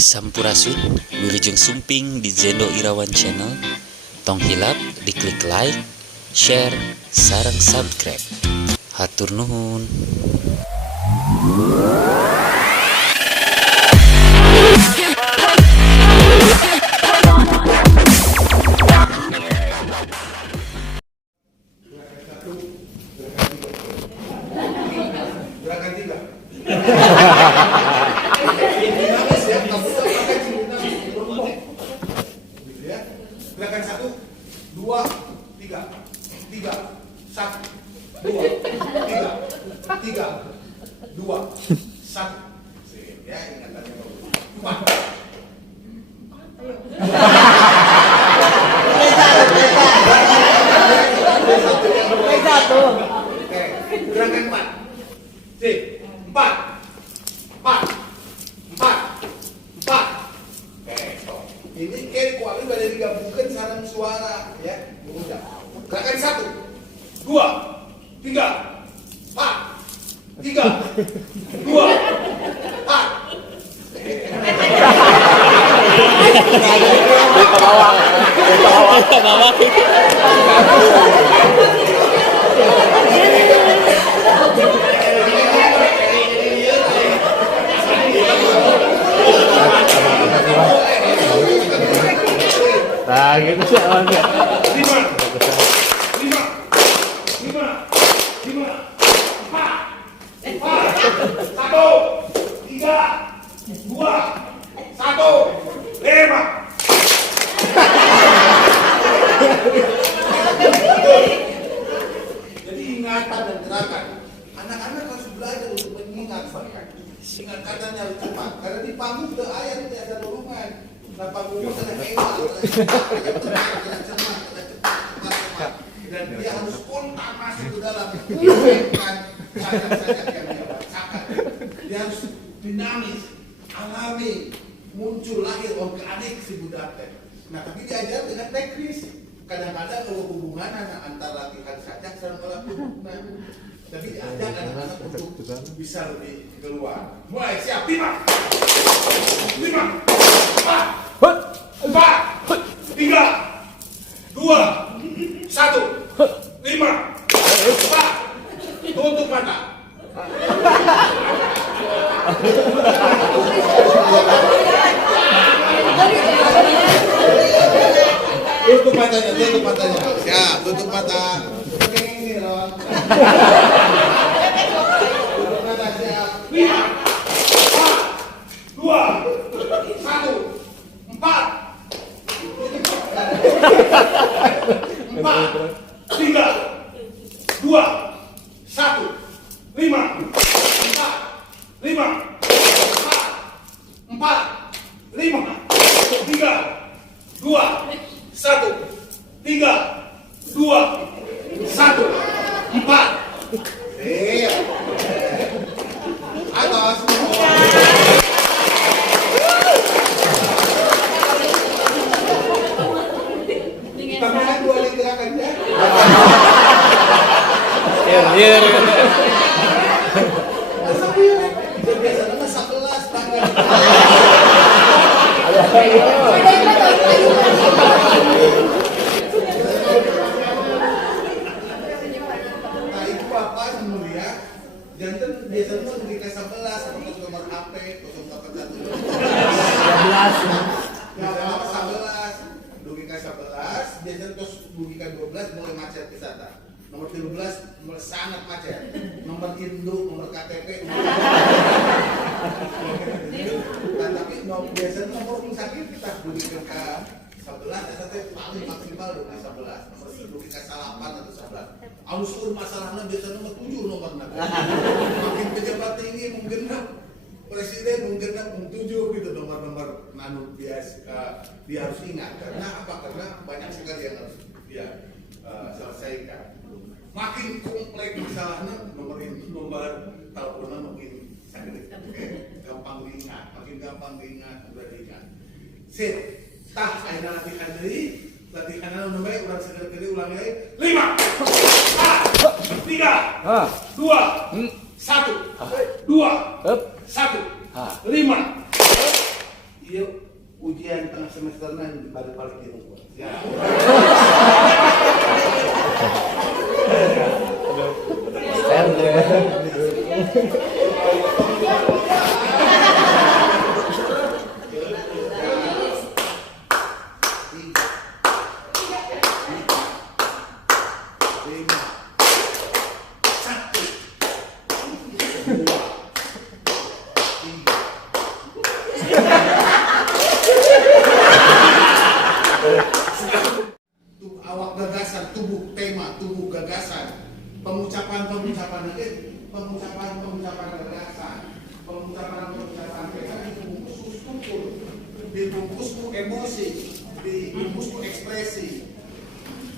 Sampurasun, Wilujeng Sumping di Zendo Irawan Channel. Tong hilap, diklik like, share, sarang subscribe. Hatur nuhun. Gerakan tiga. Gerakan 1, 2, 3, 3, 1, 2, 3, 3, 2, 1. Ya, ingatannya 4. Oke, gerakan 4. Sip, 4. 4. 4. 4. Oke, stop. Ini kuali pada digabungkan sarang suara ya. Udah. Gerakan 1, 2, 3, 4. 3, 2, 4. Nah, gitu sih awalnya. 5, 5, 5, 5, 4, 1, 3, 2, 1, 5. Jadi ingatan dan gerakan. Anak-anak harus belajar untuk mengingat ingat katanya harus cepat. Karena di panggung ke ayat tidak ada dorongan. Nah panggung itu ada hebat, dan dia harus spontan masuk ke dalam menyampaikan sajak-sajak yang dia bacakan. Dia harus dinamis, alami, muncul lahir organik si budak. Nah tapi diajar dengan teknis. Kadang-kadang kalau hubungan antara latihan sajak dan hubungan. Tapi diajar anak-anak untuk bisa lebih keluar. Mulai siap, 5, 5, 4, 4, 3, 2, 1, 5. Tutup mata. Tutup matanya, tutup matanya. Siap, tutup mata. Ini loh. Tutup mata, siap. 5, 4, 2, 1, 4, 3, 2, 1, 5, 4, 5, 4, 5, 3, 2, 1, 3, 2, 1, 4. Atas semua. Tambahan 2 lagi gerakan ya. Iya. Biasanya mah 11 tangan. Nah itu apa semuanya? Jantan biasanya mah bagi ke 11 atau nomor HP 081. 11. Biasanya mah 11. Dugi ke 11, biasanya terus dugi ke 12 mulai macet wisata. Nomor 13 mulai sangat macet. Nomor induk, nomor KTP. Nah, tapi biasanya nomor rumah sakit kita dugi ke 11, biasanya paling maksimal dugi 11. Nomor dugi ke 8 atau 11. Ausur masalahnya biasanya nomor 7 nomornya. Makin pejabat tinggi mungkin presiden mungkin 7 gitu nomor-nomor nanu biasa dia harus ingat. Karena apa? Karena banyak sekali yang harus dia selesaikan. Makin kompleks masalahnya nomor teleponnya makin sakit. Gampang diingat, makin gampang diingat, mudah diingat. Sip, tah ayeuna latihan deui. Latihan anu bae urang segera ulang lagi. 5, 4, 3, 2, 1, 2, 1, 5. dia ujian tengah semester nanti balik-balik gitu. Ya. Awak gagasan, tubuh tema, tubuh gagasan, pengucapan nanti, pengucapan gagasan, pengucapan tema dibungkus struktur, dibungkus emosi, dibungkus ekspresi,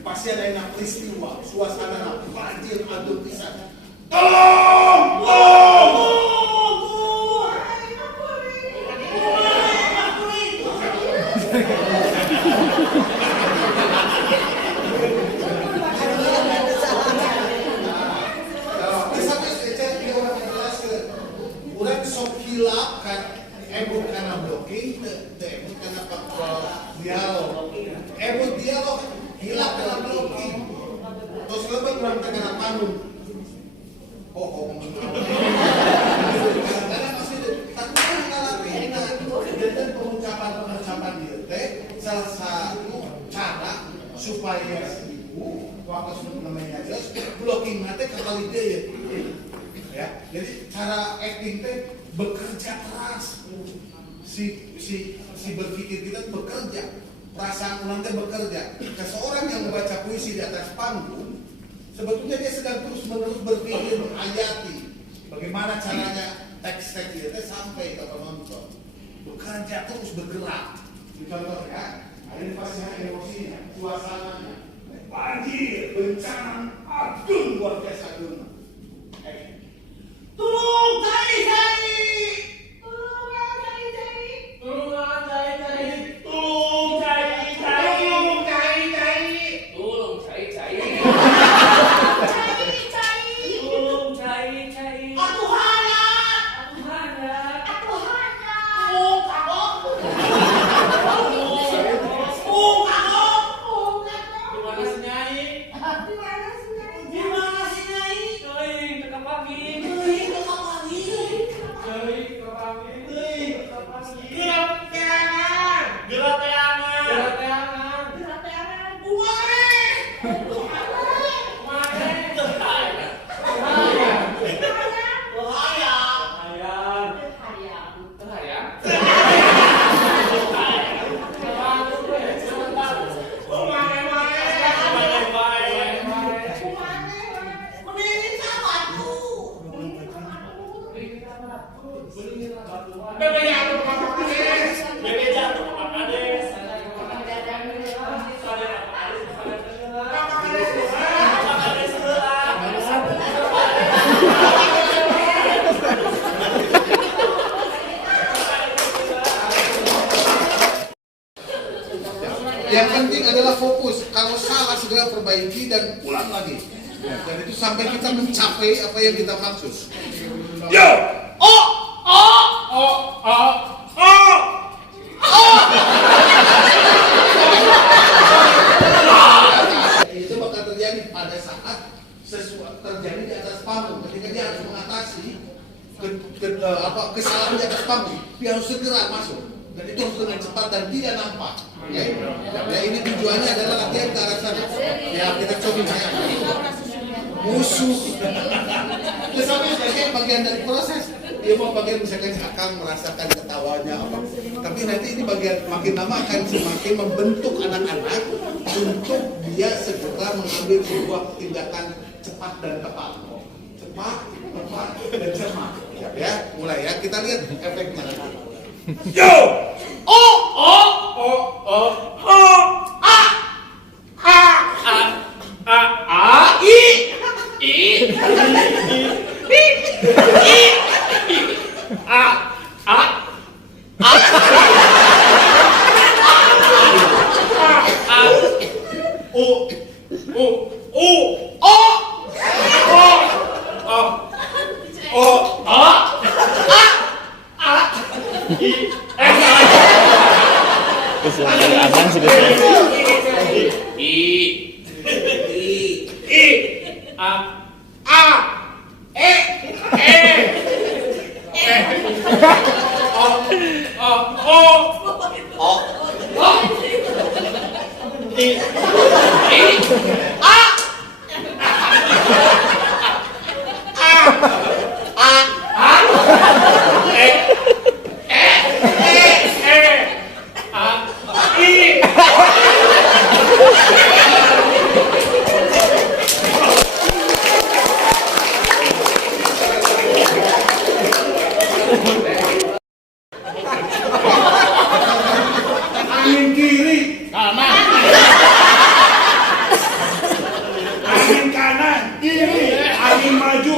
pasti ada yang peristiwa, suasana, banjir, aduk pisan. Tolong! Hilap kan ebut karena blocking, ebut karena dialog, ebut dialog hilap karena blocking, terus lebih kurang karena panggung. Karena masih tapi kan ngalamin, dan pengucapan dia teh salah satu cara supaya ibu waktu namanya aja blocking nanti kekali dia ya. Jadi cara acting teh bekerja keras, si berpikir kita bekerja, perasaan orang teh bekerja. Seseorang yang membaca puisi di atas panggung, sebetulnya dia sedang terus menerus berpikir, menghayati bagaimana caranya teks-teks dia teh sampai ke penonton. Bekerja terus bergerak. Contoh ya, ada di fasenya emosinya, suasananya, banjir, bencana, aduh luar biasa aduh. Tolong cari. Yang penting adalah fokus. Kalau salah segera perbaiki dan ulang lagi. Dan itu sampai kita mencapai apa yang kita maksud. Yo! Itu bakal terjadi pada saat sesuatu terjadi di atas panggung. Ketika dia harus mengatasi kesalahan di atas panggung, dia harus segera masuk. Dan itu harus dengan cepat dan tidak nampak. Ya, ini tujuannya adalah latihan ke arah sana. Ya, kita coba ya. Musuh. Misalnya sebagai bagian dari proses. Dia mau bagian misalkan akan merasakan ketawanya apa. Tapi nanti ini bagian makin lama akan semakin membentuk anak-anak untuk dia segera mengambil sebuah tindakan cepat dan tepat. Cepat, tepat, dan cermat. Ya, mulai ya. Kita lihat efeknya nanti. Yo! I kanan sudah selesai. Angin kiri, Kanan. angin kanan, kiri, angin maju.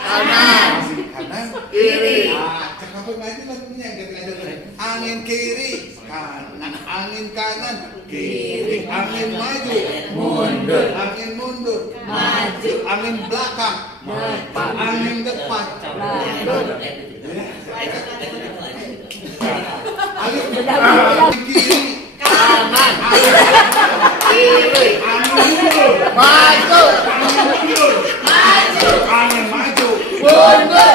Kanan, kiri. Cakap apa itu lagunya yang kita ajar. Angin kiri, kanan, angin kanan, kiri, angin maju, mundur, angin mundur, maju, angin belakang, depan, angin depan, angin kiri, kanan, kiri, angin mundur, maju, angin mundur, maju, angin maju, mundur.